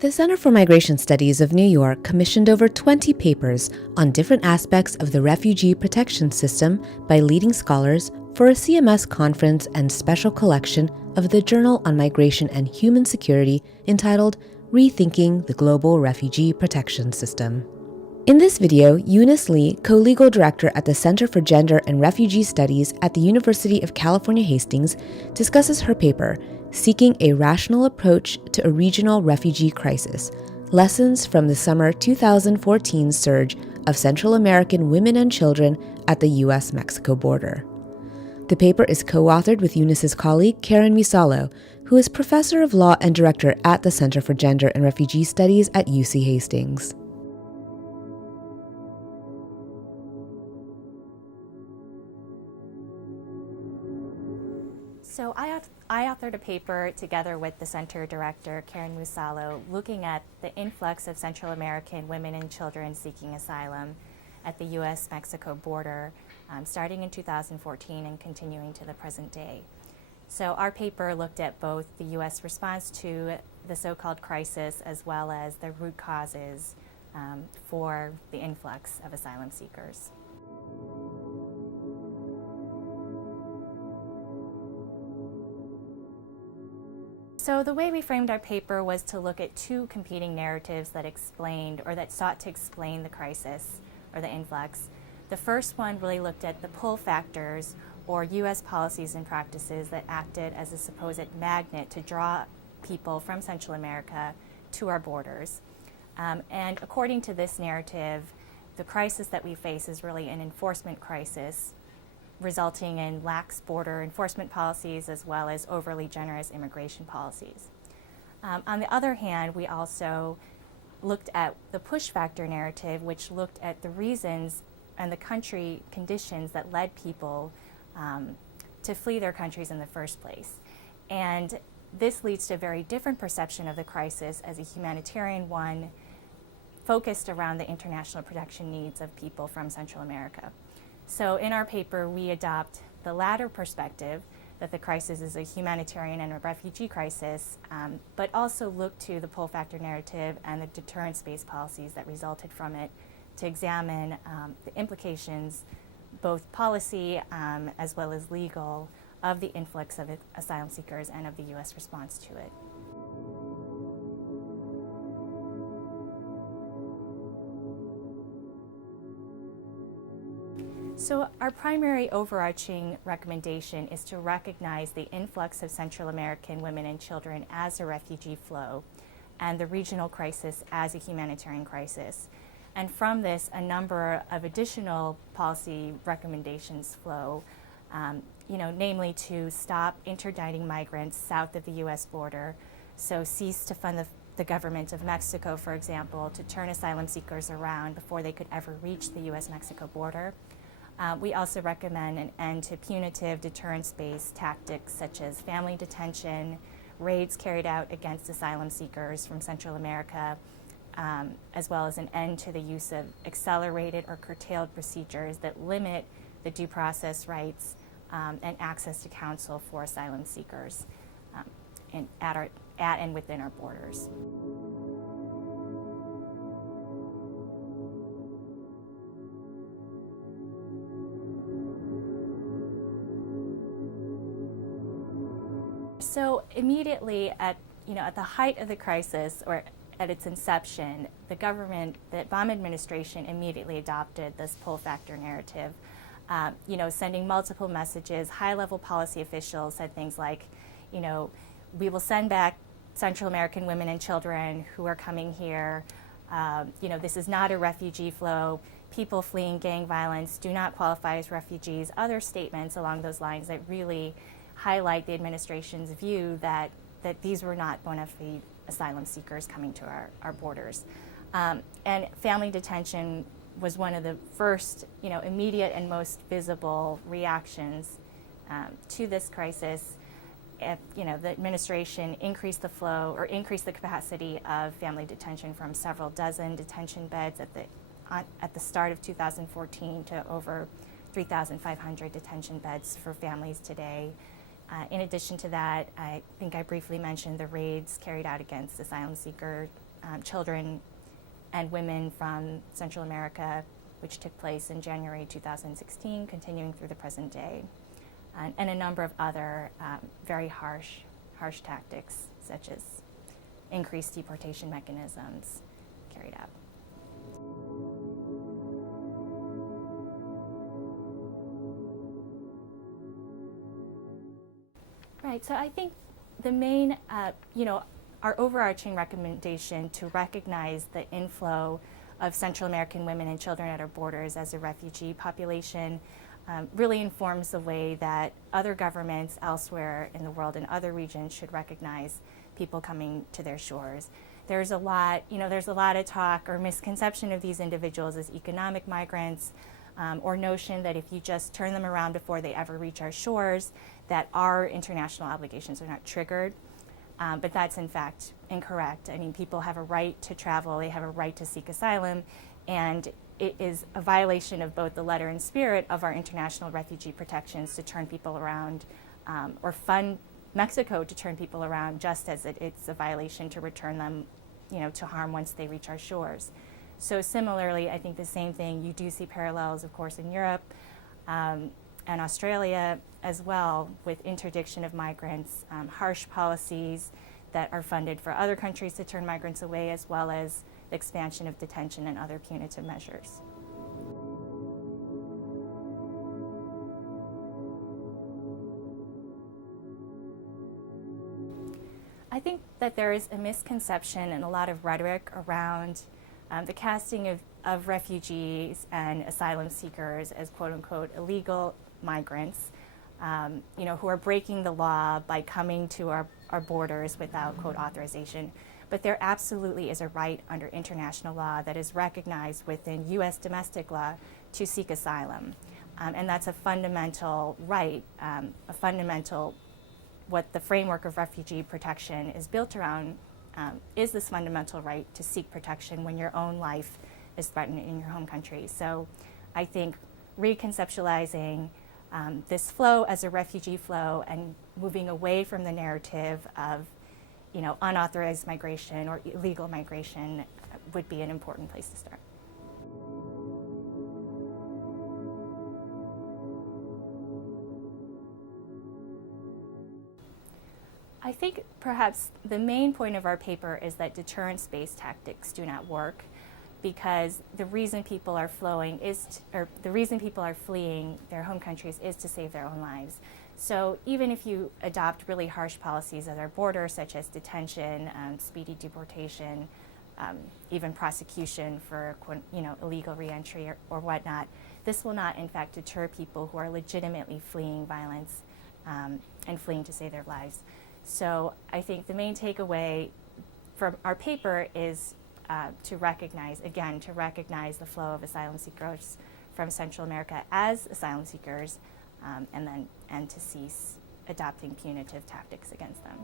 The Center for Migration Studies of New York commissioned over 20 papers on different aspects of the refugee protection system by leading scholars for a CMS conference and special collection of the Journal on Migration and Human Security entitled Rethinking the Global Refugee Protection System. In this video, Eunice Lee, co-legal director at the Center for Gender and Refugee Studies at the University of California, Hastings, discusses her paper, Seeking a Rational Approach to a Regional Refugee Crisis, Lessons from the Summer 2014 Surge of Central American Women and Children at the U.S.-Mexico border. The paper is co-authored with Eunice's colleague, Karen Misalo, who is professor of law and director at the Center for Gender and Refugee Studies at UC Hastings. So I authored a paper together with the center director, Karen Misalo, looking at the influx of Central American women and children seeking asylum at the U.S.-Mexico border, starting in 2014 and continuing to the present day. So our paper looked at both the U.S. response to the so-called crisis as well as the root causes for the influx of asylum seekers. So the way we framed our paper was to look at two competing narratives that explained or that sought to explain the crisis or the influx. The first one really looked at the pull factors or U.S. policies and practices that acted as a supposed magnet to draw people from Central America to our borders. And according to this narrative, the crisis that we face is really an enforcement crisis, resulting in lax border enforcement policies as well as overly generous immigration policies. On the other hand, we also looked at the push factor narrative, which looked at the reasons and the country conditions that led people to flee their countries in the first place. And this leads to a very different perception of the crisis as a humanitarian one focused around the international protection needs of people from Central America. So in our paper, we adopt the latter perspective, that the crisis is a humanitarian and a refugee crisis, but also look to the pull factor narrative and the deterrence-based policies that resulted from it to examine the implications, both policy as well as legal, of the influx of asylum seekers and of the U.S. response to it. So our primary overarching recommendation is to recognize the influx of Central American women and children as a refugee flow and the regional crisis as a humanitarian crisis. And from this, a number of additional policy recommendations flow, namely to stop interdicting migrants south of the U.S. border, so cease to fund the government of Mexico, for example, to turn asylum seekers around before they could ever reach the U.S.-Mexico border. We also recommend an end to punitive deterrence-based tactics such as family detention, raids carried out against asylum seekers from Central America, as well as an end to the use of accelerated or curtailed procedures that limit the due process rights and access to counsel for asylum seekers at and within our borders. So immediately at the height of the crisis, or at its inception, the Obama administration immediately adopted this pull factor narrative, sending multiple messages. High-level policy officials said things like, we will send back Central American women and children who are coming here. This is not a refugee flow. People fleeing gang violence do not qualify as refugees. Other statements along those lines that really highlight the administration's view that these were not bona fide asylum seekers coming to our borders. And family detention was one of the first, immediate and most visible reactions to this crisis. The administration increased the flow or increased the capacity of family detention from several dozen detention beds at the start of 2014 to over 3,500 detention beds for families today. In addition to that, I think I briefly mentioned the raids carried out against asylum seekers children and women from Central America, which took place in January 2016, continuing through the present day, and a number of other very harsh tactics, such as increased deportation mechanisms carried out. Right, so I think the main, our overarching recommendation to recognize the inflow of Central American women and children at our borders as a refugee population really informs the way that other governments elsewhere in the world and other regions should recognize people coming to their shores. There's a lot of talk or misconception of these individuals as economic migrants, or notion that if you just turn them around before they ever reach our shores, that our international obligations are not triggered. But that's in fact incorrect. I mean, people have a right to travel, they have a right to seek asylum, and it is a violation of both the letter and spirit of our international refugee protections to turn people around, or fund Mexico to turn people around, just as it's a violation to return them, to harm once they reach our shores. So similarly, I think the same thing, you do see parallels, of course, in Europe and Australia as well, with interdiction of migrants, harsh policies that are funded for other countries to turn migrants away, as well as the expansion of detention and other punitive measures. I think that there is a misconception and a lot of rhetoric around the casting of refugees and asylum seekers as quote-unquote illegal migrants, who are breaking the law by coming to our borders without quote authorization. But there absolutely is a right under international law that is recognized within U.S. domestic law to seek asylum. And that's a fundamental right, what the framework of refugee protection is built around, is this fundamental right to seek protection when your own life is threatened in your home country. So I think reconceptualizing this flow as a refugee flow and moving away from the narrative of unauthorized migration or illegal migration would be an important place to start. I think perhaps the main point of our paper is that deterrence-based tactics do not work, because the reason people are fleeing their home countries is to save their own lives. So even if you adopt really harsh policies at our border, such as detention, speedy deportation, even prosecution for illegal reentry or whatnot, this will not in fact deter people who are legitimately fleeing violence and fleeing to save their lives. So I think the main takeaway from our paper is to recognize the flow of asylum seekers from Central America as asylum seekers, and to cease adopting punitive tactics against them.